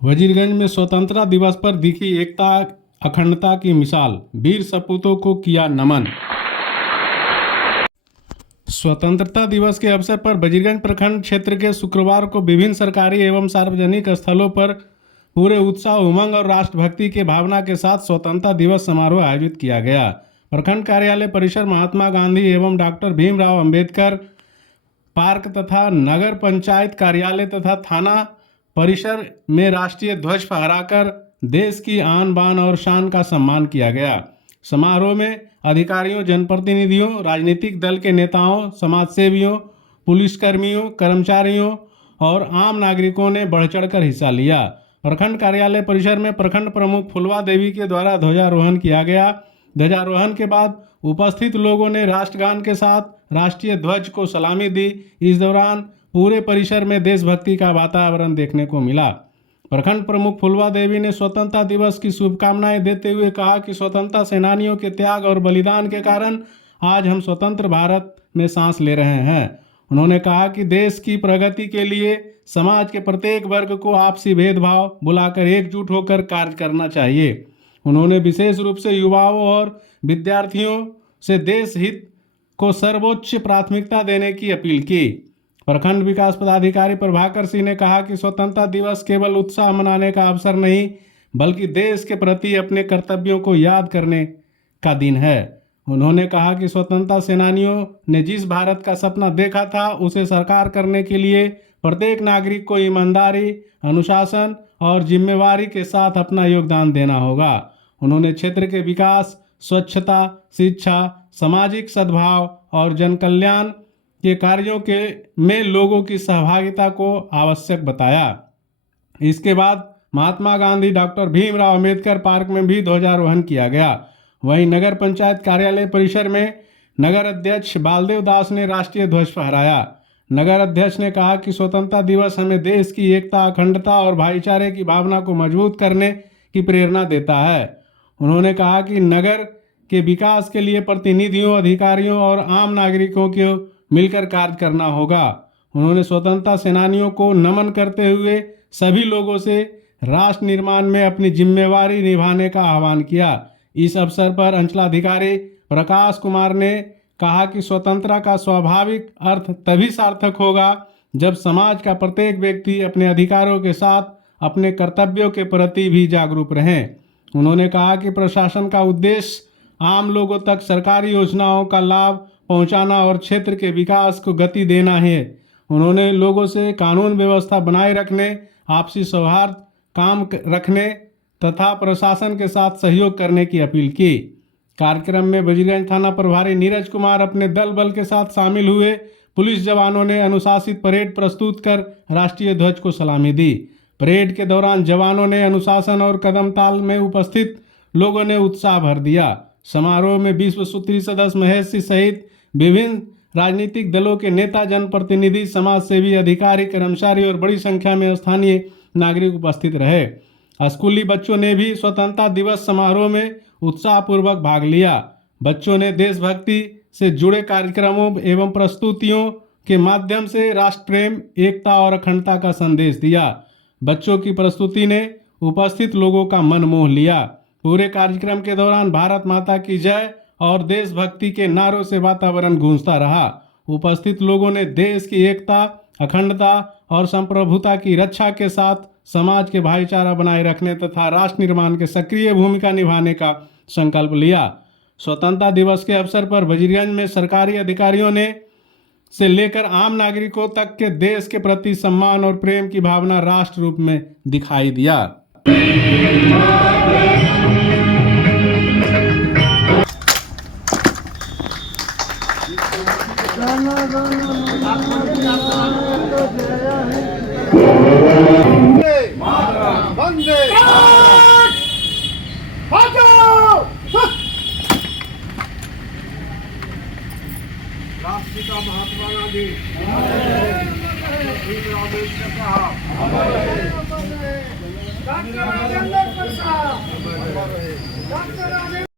वजीरगंज में स्वतंत्रता दिवस पर दिखी एकता अखंडता की मिसाल, वीर सपूतों को किया नमन। स्वतंत्रता दिवस के अवसर पर वजीरगंज प्रखंड क्षेत्र के शुक्रवार को विभिन्न सरकारी एवं सार्वजनिक स्थलों पर पूरे उत्साह, उमंग और राष्ट्रभक्ति के भावना के साथ स्वतंत्रता दिवस समारोह आयोजित किया गया। प्रखंड कार्यालय परिसर, महात्मा गांधी एवं डॉक्टर भीमराव अंबेडकर पार्क तथा नगर पंचायत कार्यालय तथा थाना परिसर में राष्ट्रीय ध्वज फहराकर देश की आन बान और शान का सम्मान किया गया। समारोह में अधिकारियों, जनप्रतिनिधियों, राजनीतिक दल के नेताओं, समाजसेवियों, पुलिसकर्मियों, कर्मचारियों और आम नागरिकों ने बढ़ चढ़कर हिस्सा लिया। प्रखंड कार्यालय परिसर में प्रखंड प्रमुख फुलवा देवी के द्वारा ध्वजारोहण किया गया। ध्वजारोहण के बाद उपस्थित लोगों ने राष्ट्रगान के साथ राष्ट्रीय ध्वज को सलामी दी। इस दौरान पूरे परिसर में देशभक्ति का वातावरण देखने को मिला। प्रखंड प्रमुख फुलवा देवी ने स्वतंत्रता दिवस की शुभकामनाएं देते हुए कहा कि स्वतंत्रता सेनानियों के त्याग और बलिदान के कारण आज हम स्वतंत्र भारत में सांस ले रहे हैं। उन्होंने कहा कि देश की प्रगति के लिए समाज के प्रत्येक वर्ग को आपसी भेदभाव भुलाकर एकजुट होकर कार्य करना चाहिए। उन्होंने विशेष रूप से युवाओं और विद्यार्थियों से देश हित को सर्वोच्च प्राथमिकता देने की अपील की। प्रखंड विकास पदाधिकारी प्रभाकर सिंह ने कहा कि स्वतंत्रता दिवस केवल उत्साह मनाने का अवसर नहीं, बल्कि देश के प्रति अपने कर्तव्यों को याद करने का दिन है। उन्होंने कहा कि स्वतंत्रता सेनानियों ने जिस भारत का सपना देखा था, उसे साकार करने के लिए प्रत्येक नागरिक को ईमानदारी, अनुशासन और जिम्मेवारी के साथ अपना योगदान देना होगा। उन्होंने क्षेत्र के विकास, स्वच्छता, शिक्षा, सामाजिक सद्भाव और जन कल्याण के कार्यों में लोगों की सहभागिता को आवश्यक बताया। इसके बाद महात्मा गांधी डॉक्टर भीमराव अंबेडकर पार्क में भी ध्वजारोहण किया गया। वहीं नगर पंचायत कार्यालय परिसर में नगर अध्यक्ष बालदेव दास ने राष्ट्रीय ध्वज फहराया। नगर अध्यक्ष ने कहा कि स्वतंत्रता दिवस हमें देश की एकता, अखंडता और भाईचारे की भावना को मजबूत करने की प्रेरणा देता है। उन्होंने कहा कि नगर के विकास के लिए प्रतिनिधियों, अधिकारियों और आम नागरिकों को मिलकर कार्य करना होगा। उन्होंने स्वतंत्रता सेनानियों को नमन करते हुए सभी लोगों से राष्ट्र निर्माण में अपनी जिम्मेवारी निभाने का आह्वान किया। इस अवसर पर अंचलाधिकारी प्रकाश कुमार ने कहा कि स्वतंत्रता का स्वाभाविक अर्थ तभी सार्थक होगा जब समाज का प्रत्येक व्यक्ति अपने अधिकारों के साथ अपने कर्तव्यों के प्रति भी जागरूक रहे। उन्होंने कहा कि प्रशासन का उद्देश्य आम लोगों तक सरकारी योजनाओं का लाभ पहुंचाना और क्षेत्र के विकास को गति देना है। उन्होंने लोगों से कानून व्यवस्था बनाए रखने, आपसी सौहार्द काम रखने तथा प्रशासन के साथ सहयोग करने की अपील की। कार्यक्रम में वजीरगंज थाना प्रभारी नीरज कुमार अपने दल बल के साथ शामिल हुए। पुलिस जवानों ने अनुशासित परेड प्रस्तुत कर राष्ट्रीय ध्वज को सलामी दी। परेड के दौरान जवानों ने अनुशासन और कदम ताल में उपस्थित लोगों ने उत्साह भर दिया। समारोह में विश्व सूत्री सदस्य महेश सिंह सहित विभिन्न राजनीतिक दलों के नेता, जनप्रतिनिधि, समाजसेवी, अधिकारी, कर्मचारी और बड़ी संख्या में स्थानीय नागरिक उपस्थित रहे। स्कूली बच्चों ने भी स्वतंत्रता दिवस समारोह में उत्साहपूर्वक भाग लिया। बच्चों ने देशभक्ति से जुड़े कार्यक्रमों एवं प्रस्तुतियों के माध्यम से राष्ट्र प्रेम, एकता और अखंडता का संदेश दिया। बच्चों की प्रस्तुति ने उपस्थित लोगों का मन मोह लिया। पूरे कार्यक्रम के दौरान भारत माता की जय और देशभक्ति के नारों से वातावरण गूंजता रहा। उपस्थित लोगों ने देश की एकता, अखंडता और संप्रभुता की रक्षा के साथ समाज के भाईचारा बनाए रखने तथा राष्ट्र निर्माण के सक्रिय भूमिका निभाने का संकल्प लिया। स्वतंत्रता दिवस के अवसर पर वजीरगंज में सरकारी अधिकारियों ने से लेकर आम नागरिकों तक के देश के प्रति सम्मान और प्रेम की भावना राष्ट्र रूप में दिखाई दिया। राष्ट्रपिता महात्मा गांधी, भीमराव अम्बेडकर साहब, डॉक्टर राजेंद्र प्रसाद।